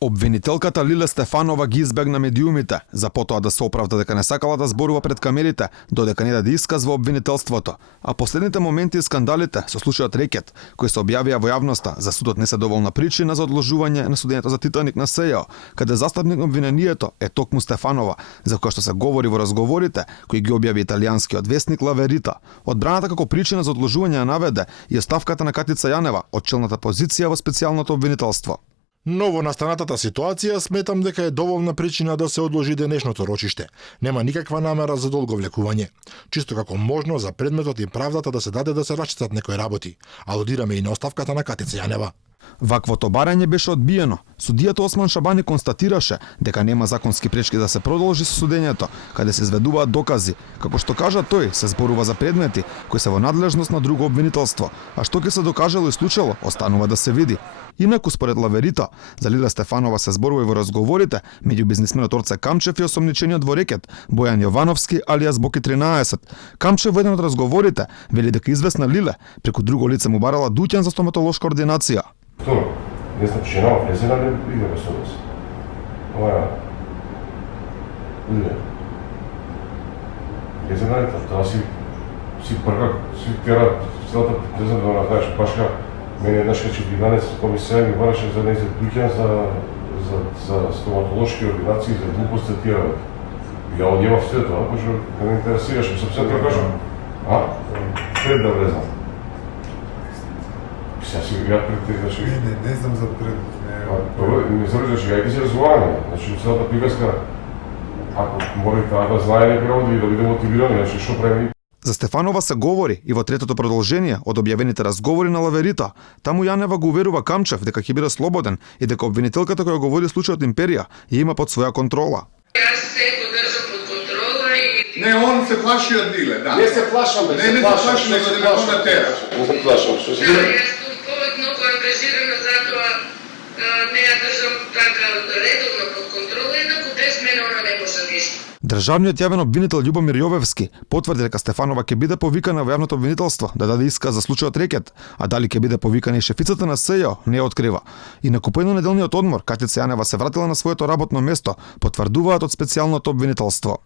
Обвинителката Лиле Стефанова ги избегна медиумите, за потоа да се оправда дека не сакала да зборува пред камерите, додека не да исказва обвинителството. А последните моменти и скандалите со случајот Рекет, кои се објавија во јавноста, за судот не се доволна причина за одложување на судењето за Титаник на СЈО, каде застапник на обвинението е токму Стефанова, за која што се говори во разговорите кои ги објави италијанскиот весник Ла Верита. Одбраната како причина за одложување наведе и оставката на Катица Јанева од челната позиција во специјалното обвинителство. Но во настанатата ситуација сметам дека е доволна причина да се одложи денешното рочиште. Нема никаква намера за долго влекување. Чисто како можно за предметот и правдата да се даде да се расчистат некои работи. Алудираме и на оставката на Катица Јанева. Ваквото барање беше одбиено. Судијата Осман Шабани констатираше дека нема законски пречки да се продолжи со судењето, каде се изведуваат докази. Како што кажа тој, се зборува за предмети кои се во надлежност на друго обвинителство, а што ќе се докажало и случило, останува да се види. Инаку според Ла Верита, за Лиле Стефанова се зборува и во разговорите меѓу бизнисменот Орце Камчев и осомничениот во Рекет, Бојан Јовановски алијас Боки 13. Камчев во еден од разговорите вели дека известна Лиле преку друго лице му барала дуќан за стоматолошка ординација. Второ, не знам, жена влезена ли иде без однос. Ова Лиле. Влезена ли, тоа си прга, си тера целата, не знам да знаеш, башка, мене еднаш качи в 11 комисија ми бараше за нејзе дуќан за стоматолошки ординации, за глупости тие. Ја одјавав све тоа, пошто ме интересираше, сам тоа кажам. Пред да влезам. Сега си ја пред те, значи... Не знам за пред... Не знам, значи, ја ги се разговараме. Значи, целата приказка, ако мора да знае некој работи и да биде мотивирани, значи, што прави? За Стефанова се говори и во третото продолжение од објавените разговори на Ла Верита. Таму Јанева го уверува Камчев дека ќе биде слободен и дека обвинителката која го води случајот Империја ја има под своја контрола. Јас се го држам под контрола и... Не, он се плаши од Лиле, да. Не се плашам, бе, Не се плаши, него да ме на тера. Не се плашам, што си... Да, јас сум поведно ангажирана, затоа не ја држам така редовно под контрола, инаку без мене она не може ништо. Државниот јавен обвинител Љубомир Јовевски потврди дека Стефанова ќе биде повикана во јавното обвинителство да даде исказ за случајот Рекет, а дали ќе биде повикана и шефицата на СЈО не открива. И на неделниот одмор Катица Јанева се вратила на своето работно место, потврдуваат од специјалното обвинителство.